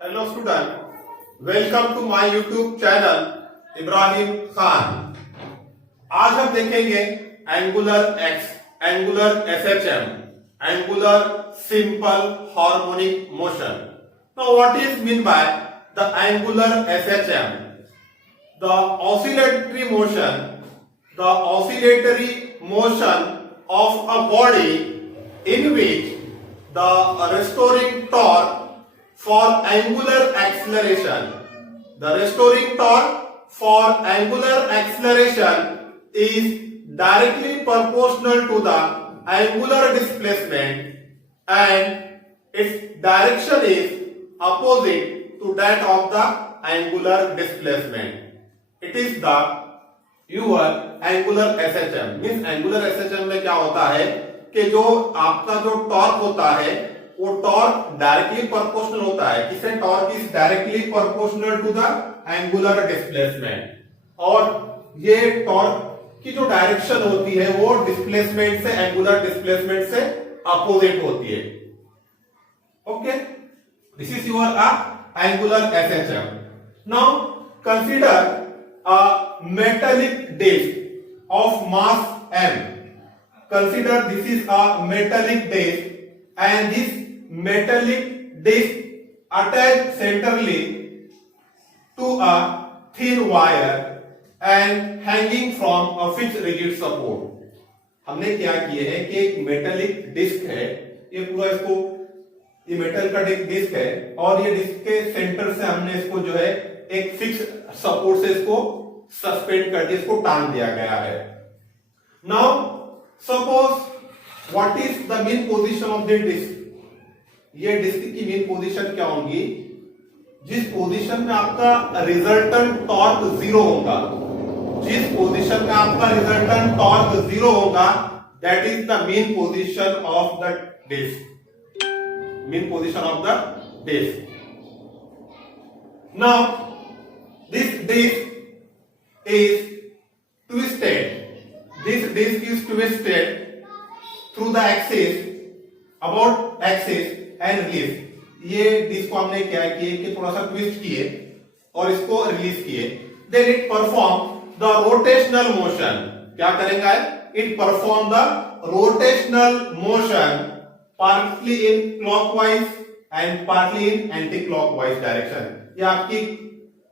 Hello student, welcome to my YouTube channel Ibrahim Khan. आज हम देखेंगे angular X, angular SHM, angular simple harmonic motion. Now what is mean by the angular SHM? The oscillatory motion, the oscillatory motion of a body in which the restoring torque for angular acceleration, the restoring torque for angular acceleration is directly proportional to the angular displacement and its direction is opposite to that of the angular displacement. It is the your angular SHM means angular SHM में क्या होता है कि जो आपका जो torque होता है वो टॉर्क डायरेक्टली प्रोपोर्शनल होता है। किसे? Torque is directly proportional to the angular displacement, और ये टॉर्क की जो डायरेक्शन होती है वो डिस्प्लेसमेंट से, एंगुलर डिस्प्लेसमेंट से अपोजिट होती है। Okay, this is your angular SHM. Now consider a metallic disc of mass m. Consider this is a metallic disc and this metallic disc attached centrally to a thin wire and hanging from a fixed rigid support. हमने क्या किया है कि एक metallic disc है, ये पूरा इसको, ये मेटल का डिस्क है और ये डिस्क के सेंटर से हमने इसको जो है एक फिक्स सपोर्ट से इसको सस्पेंड करके इसको टांग दिया गया है। Now suppose what is the mean position of the disc? ये डिस्क की मेन पोजीशन क्या होगी? जिस पोजीशन में आपका रिजल्टेंट टॉर्क जीरो होगा, जिस पोजीशन में आपका रिजल्टेंट टॉर्क जीरो होगा, that is the mean position of the disc, mean position of the disc. Now this disc is twisted. This disc is twisted through the axis, about axis and release. ये disc को हमने क्या किए कि थोड़ा सा twist किए और इसको रिलीज किए। Then it perform the rotational motion. क्या करेगा? It perform the rotational motion partly in clockwise and partly in anti-clockwise direction. ये आपकी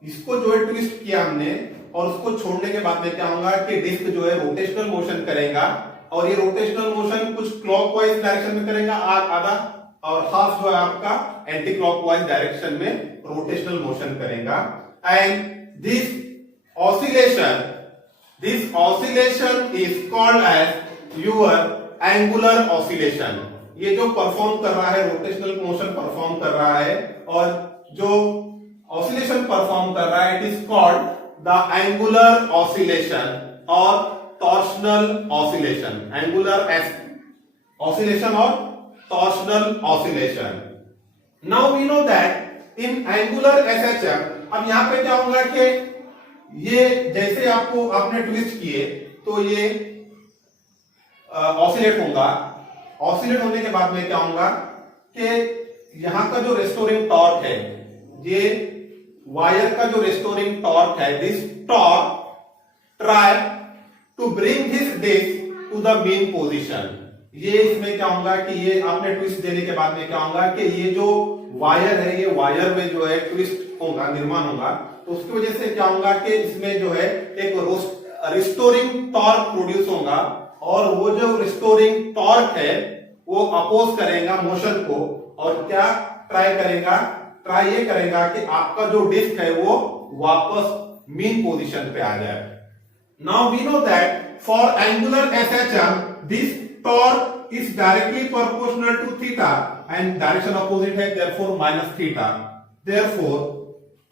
इसको जो है ट्विस्ट किया हमने और उसको छोड़ने के बाद में क्या होगा कि डिस्क जो है रोटेशनल मोशन करेगा, और ये रोटेशनल मोशन कुछ क्लॉकवाइज डायरेक्शन में करेगा आधा, और हाफ जो है आपका एंटी क्लॉकवाइज डायरेक्शन में रोटेशनल मोशन करेगा। And this oscillation is called as your angular oscillation. ये जो परफॉर्म कर रहा है, रोटेशनल मोशन परफॉर्म कर रहा है और जो ऑसिलेशन परफॉर्म कर रहा है, it is called the angular oscillation और टॉर्शनल ऑसिलेशन। एंगुलर ऑसिलेशन और torsional oscillation. Now we know that in angular SHM, अब यहां पे क्या होगा कि ये जैसे आपने ट्विस्ट किए तो ये ऑसिलेट होगा। ऑसिलेट होने के बाद में क्या होगा कि यहां का जो रेस्टोरिंग टॉर्क है, ये वायर का जो रेस्टोरिंग टॉर्क है, this torque try to bring this disc to the mean position. ये इसमें क्या होगा कि ये आपने ट्विस्ट देने के बाद में क्या होगा कि ये जो वायर है, ये वायर में जो है ट्विस्ट होगा, निर्माण होगा, तो उसकी वजह से क्या होगा कि इसमें जो है एक रिस्टोरिंग टॉर्क प्रोड्यूस होगा, और वो जो रिस्टोरिंग टॉर्क है वो अपोज करेगा मोशन को, और क्या ट्राई ये करेगा कि आपका जो डिस्क है वो वापस मीन पोजीशन पे आ जाए। Now we know that for angular SHM this torque is directly proportional to theta and direction opposite है, therefore minus theta. Therefore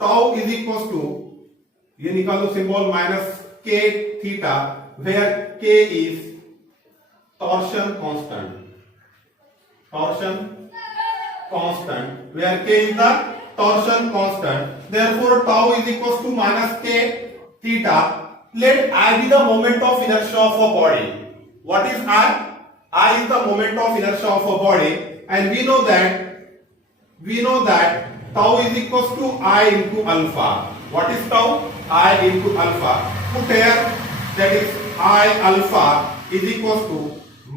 tau is equal to, ये निकालो symbol, minus K theta, where K is torsion constant, where k is the torsion constant, therefore tau is equals to minus k theta. Let I be the moment of inertia of a body. What is I? I is the moment of inertia of a body, and we know that tau is equals to I into alpha. What is tau? I into alpha. Put here, that is I alpha is equals to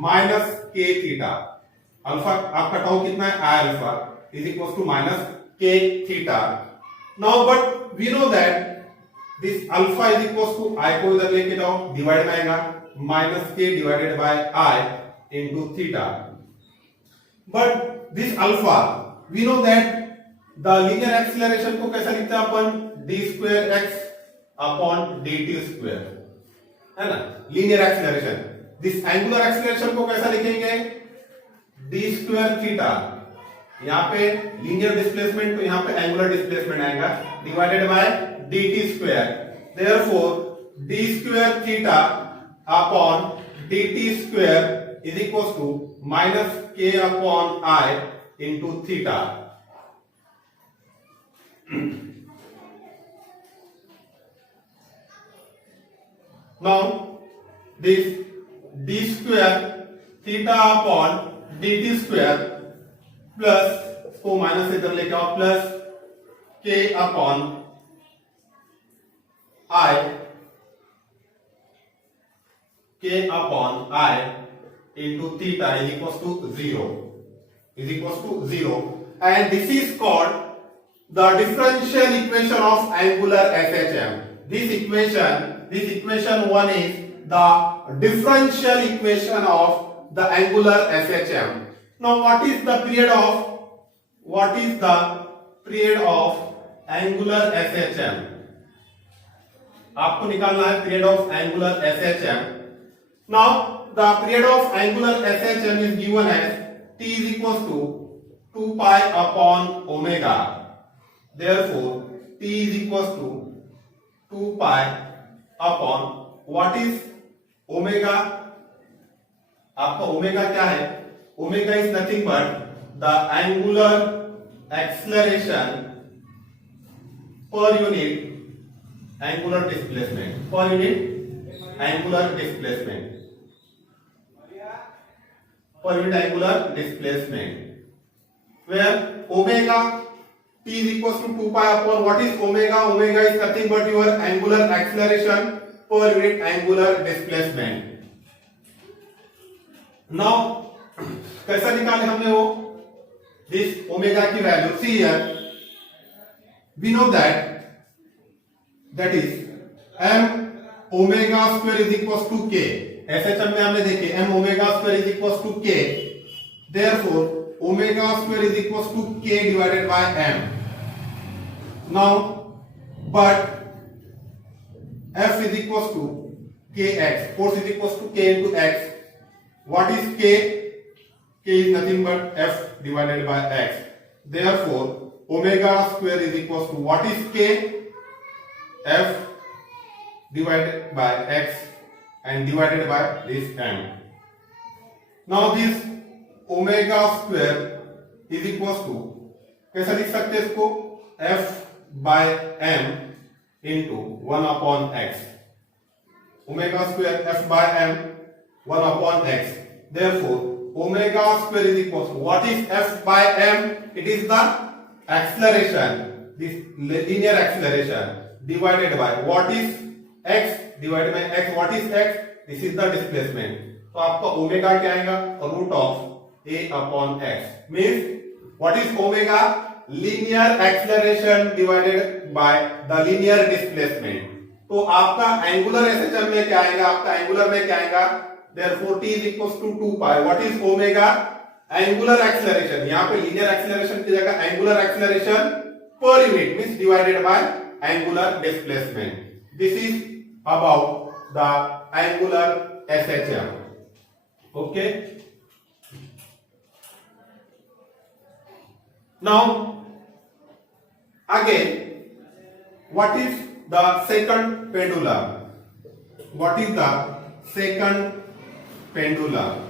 minus k theta. Alpha आपका tau कितना है? I alpha is equals to minus k theta. Now but we know that this alpha is equals to I को इधर लेके जाओ, divide में आएगा minus k divided by I into theta. But this alpha, we know that the linear acceleration को कैसा लिखते हैं अपन? d square x upon dt square, है ना? linear acceleration. This angular acceleration को कैसा लिखेंगे? d square theta. यहाँ पे linear displacement तो यहाँ पे angular displacement आएगा divided by dt square. Therefore d square theta upon dt square is equals to minus k upon I into theta. Now this d square theta upon dt square plus को minus इधर लेके आओ, plus k upon I into theta is equals to 0, and this is called the differential equation of angular SHM. This equation 1 is the differential equation of the angular SHM. Now what is the period of angular SHM? आपको निकालना है period of angular SHM. Now the period of angular SHM is given as t is equals to 2 pi upon omega. Therefore t is equals to 2 pi upon, what is omega? आपका omega क्या है? Omega is nothing but the angular acceleration per unit angular displacement. Where omega t is equals to 2 pi upon, what is omega? Omega is nothing but your angular acceleration per unit angular displacement. Now कैसा निकाले हमने वो? This omega की value, see here, we know that is m omega square is equals to k. SHM में हमने देखे m omega square is equals to k. Therefore omega square is equals to k divided by m. Now but f is equals to kx, force is equals to k into x. What is k? K is nothing but f divided by x. Therefore omega square is equals to, what is k? F divided by x and divided by this m. Now this omega square is equals to, कैसा लिख सकते हैं इसको? f by m into 1 upon x. Omega square f by m 1 upon x. Therefore omega square is equals to, what is f by m? It is the acceleration, this linear acceleration, divided by what is x divided by x. What is x? This is the displacement. तो आपका omega क्या आएगा? Root of a upon x. Means what is omega? Linear acceleration divided by the linear displacement. तो आपका angular SHM में क्या आएगा? आपका एंगुलर में क्या आएगा? Therefore t is equals to 2 pi. What is omega? Angular acceleration. यहाँ पे linear acceleration की जगह angular acceleration per unit means divided by angular displacement. This is about the angular SHM. Okay. Now again, what is the second pendulum? What is the second pendulum?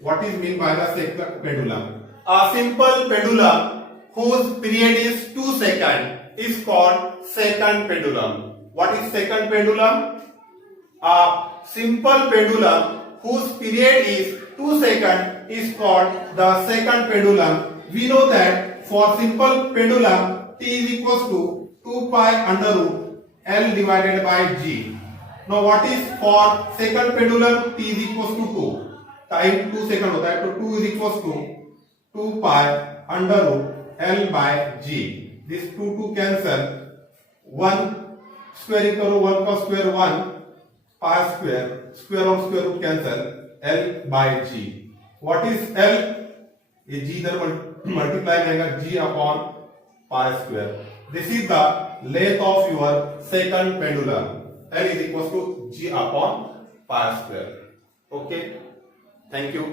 What is meant by the second pendulum? A simple pendulum whose period is 2 seconds is called second pendulum. What is second pendulum? A simple pendulum whose period is 2 seconds is called the second pendulum. We know that for simple pendulum t is equals to 2 pi under root L divided by G. Now what is for second pendulum t is equals to 2, time 2 second होता है, तो 2 is equals to 2 pi under root L by G. This 2 cancel, 1 square करो, 1 का square 1 pi square, square of square root cancel, L by G. What is L? ये G इधर multiply रहेगा G upon pi square. This is the length of your second pendulum. L is equals to G upon pi square. Okay. Thank you.